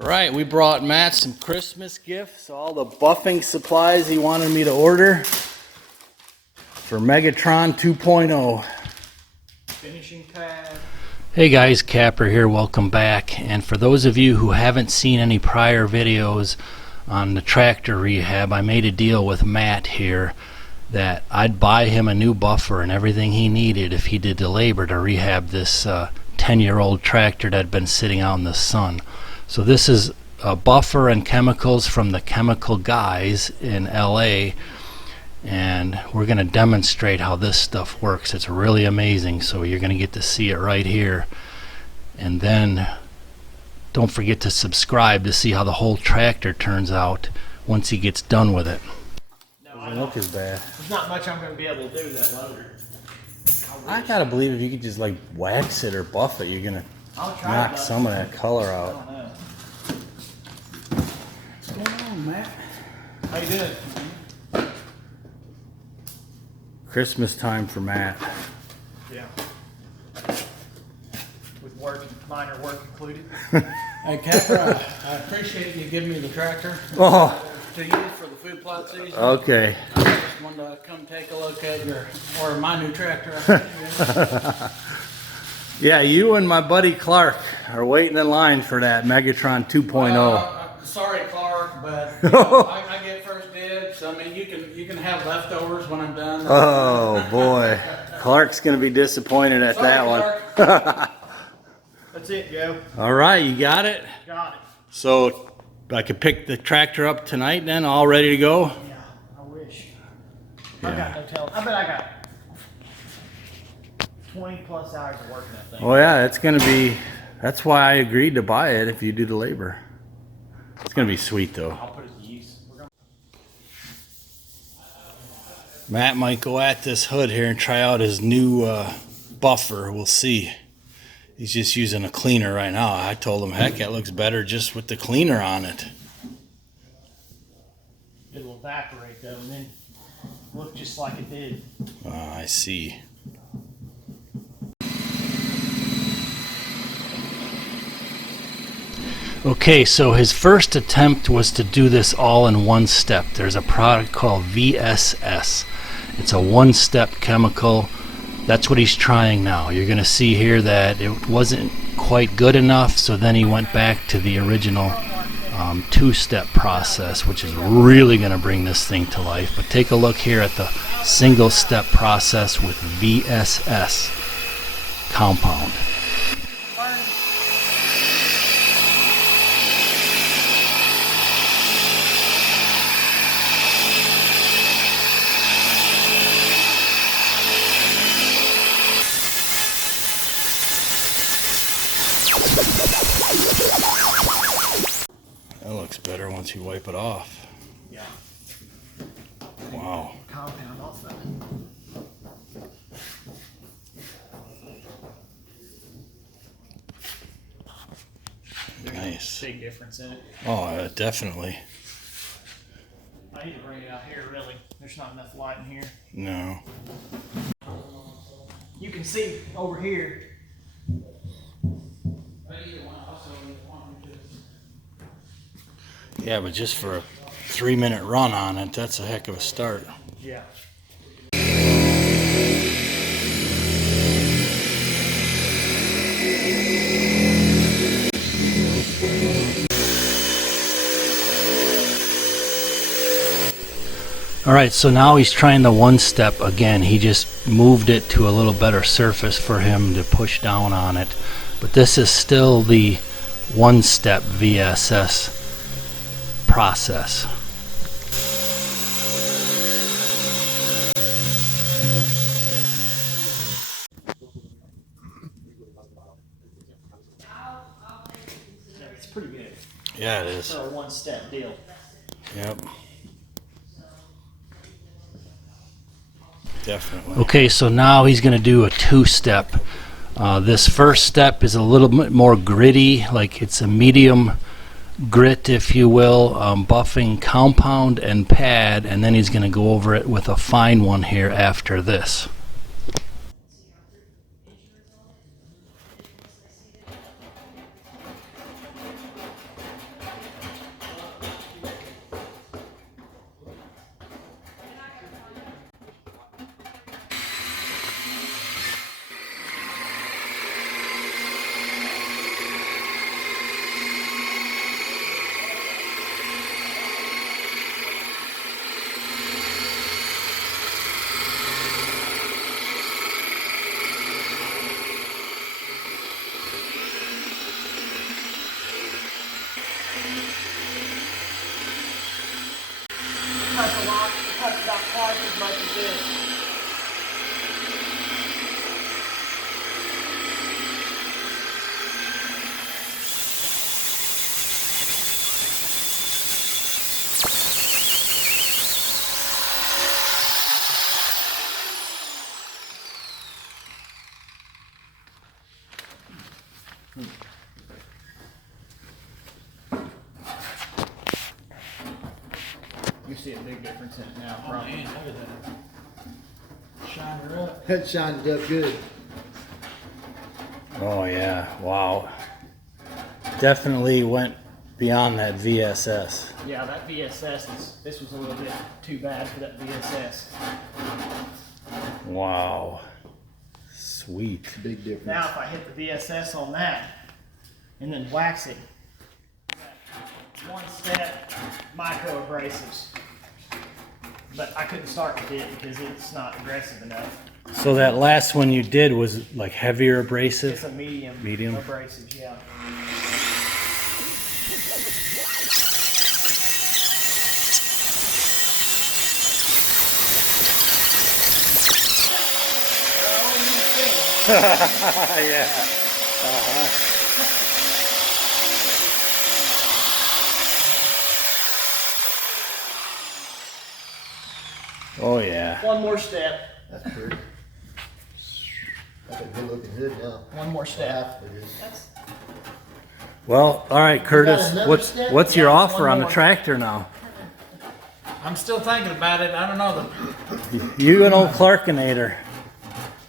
Right, we brought Matt some Christmas gifts, all the buffing supplies he wanted me to order for Megatron 2.0. Finishing pad. Hey guys, Kapper here, welcome back. And for those of you who haven't seen any prior videos on the tractor rehab, I made a deal with Matt here that I'd buy him a new buffer and everything he needed if he did the labor to rehab this 10-year-old tractor that had been sitting out in the sun. So this is a buffer and chemicals from the chemical guys in LA, and we're going to demonstrate how this stuff works. It's really amazing, so you're going to get to see it right here. And then don't forget to subscribe to see how the whole tractor turns out once he gets done with it. Doesn't look as bad. There's not much I'm going to be able to do with that loader. I gotta believe if you could just like wax it or buff it, you're gonna knock some of that color out. What's going on, Matt? How you doing? Christmas time for Matt. Yeah. With work, minor work included. Hey, Kapper, I appreciate you giving me the tractor Oh, to use for the food plot season. okay. I just wanted to come take a look at my new tractor. Yeah, you and my buddy Clark are waiting in line for that Megatron 2.0. Sorry, Clark, but you know, I get first dibs. I mean, you can have leftovers when I'm done. Oh boy, Clark's gonna be disappointed at that one. That's it, Joe. All right, you got it? Got it. So I could pick the tractor up tonight then, all ready to go? Yeah, I wish. I got no telling. I bet I got 20 plus hours of working that thing. Oh yeah, it's gonna be, that's why I agreed to buy it if you do the labor. It's gonna be sweet though. I'll put it to use. Matt might go at this hood here and try out his new buffer. We'll see. He's just using a cleaner right now. I told him, heck, it looks better just with the cleaner on it. It'll evaporate though and then look just like it did. I see. Okay, so his first attempt was to do this all in one step. There's a product called VSS. It's a one-step chemical. That's what he's trying now. You're going to see here that it wasn't quite good enough, so then he went back to the original two-step process, which is really going to bring this thing to life. But take a look here at the single-step process with VSS compound. That looks better once you wipe it off. Yeah. Wow. Compound off that. Nice. Big difference in it. Oh, definitely. I need to bring it out here, really. There's not enough light in here. No. You can see over here. Yeah, but just for a 3-minute run on it, that's a heck of a start. Yeah. Alright, so now he's trying the one step again. He just moved it to a little better surface for him to push down on it. But this is still the one step VSS process. It's pretty good Yeah, it is. for a one-step deal. Yep. Definitely. Okay, so now he's going to do a two-step. This first step is a little bit more gritty, like it's a medium grit, if you will, buffing compound and pad, and then he's going to go over it with a fine one here after this. cuts a lot. It cuts about twice as much as this. You see a big difference in it now. Oh man, look at that. Shine her up. That shined up good. Oh yeah, wow. Definitely went beyond that VSS. Yeah, that VSS this was a little bit too bad for that VSS. Wow. Sweet. Big difference. Now if I hit the VSS on that and then wax it, one step micro abrasives. But I couldn't start with it because it's not aggressive enough. So that last one you did was like heavier It's abrasive? a medium, Medium? abrasives, yeah. Yeah. Oh yeah. One more step. That's pretty. That's a good looking hood now. One more step. Half of it is. That's Well, all right, Curtis. another What's step? what's your Yeah, offer one on the more. tractor now? I'm still thinking about it. I don't know. You and old Clarkinator.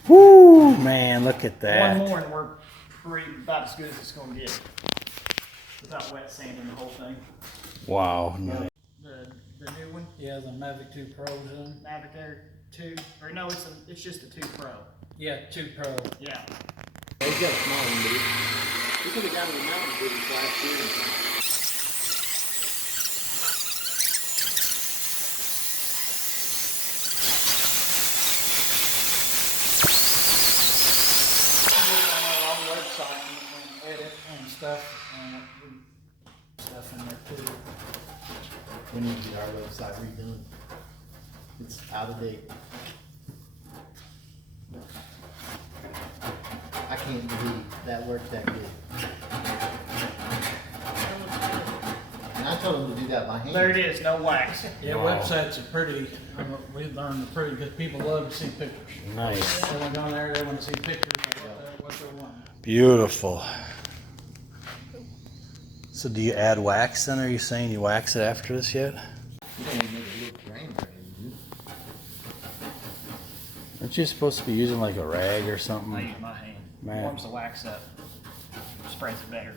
Woo, man, look at that. one more and we're pretty about as good as it's gonna get. Without wet sanding the whole thing. Wow. Nice. The new one, Yeah, the Mavic 2 Pro Zoom. Mavic Air 2, or no, it's just a 2 Pro. Yeah, 2 Pro. Yeah. He's got a small one, dude. We could have gotten the mountain booties last year. On the website and edit and stuff, and stuff in there too. We need to get our website redone. It's out of date. I can't believe that worked that good. And I told him to do that by hand. There it is, no wax. Yeah, Wow. websites are pretty. We learned they're pretty because people love to see pictures. Nice. They went on there, they want to see pictures of what they want. Beautiful. So do you add wax then? Are you saying you wax it after this yet? You don't even make it look grain ready, dude. Aren't you supposed to be using like a rag or I something? use my hand. Man. Warms the wax up. Sprays it better.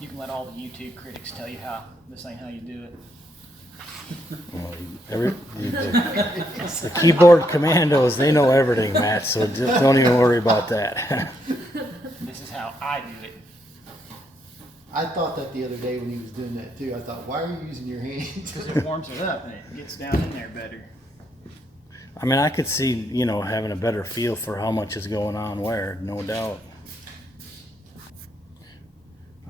You can let all the YouTube critics tell you how this ain't how you do it. Well, the keyboard commandos, they know everything, Matt, so just don't even worry about that. This is how I do it. I thought that the other day when he was doing that too. I thought, why are you using your hands? Because it warms it up and it gets down in there better. I mean, I could see, you know, having a better feel for how much is going on where, no doubt.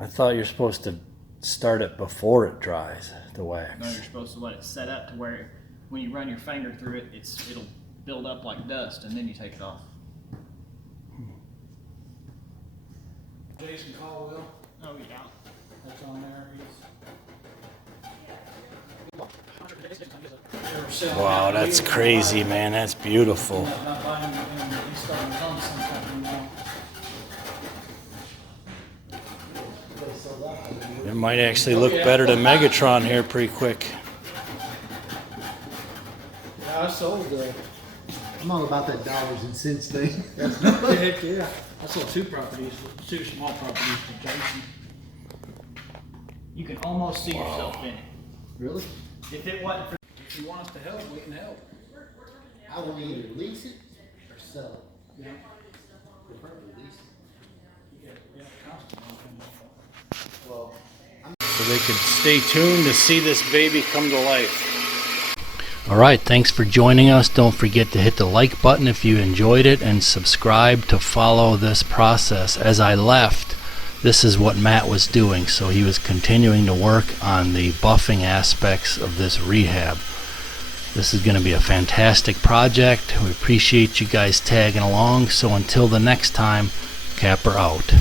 I thought you're supposed to start it before it dries, the wax. No, you're supposed to let it set up to where when you run your finger through it, it'll build up like dust and then you take it off. Jason Caldwell, Oh yeah. that's on there. Wow, that's crazy, man. That's beautiful. Not buying him, he's starting his own some company now. It might actually look better than Megatron here pretty quick. Yeah, I sold I'm all about that dollars and cents thing. heck yeah. I sold 2 properties, 2 small properties to Jason. You can almost see yourself in it. Really? If it wasn't for If you want us to help, we can help. I want to either lease it or sell it. Yeah. Preferably lease it. Yeah, constantly. Well, So they can stay tuned to see this baby come to life. Alright, thanks for joining us. Don't forget to hit the like button if you enjoyed it and subscribe to follow this process. As I left, this is what Matt was doing. So he was continuing to work on the buffing aspects of this rehab. This is going to be a fantastic project. We appreciate you guys tagging along. So until the next time, Kapper out.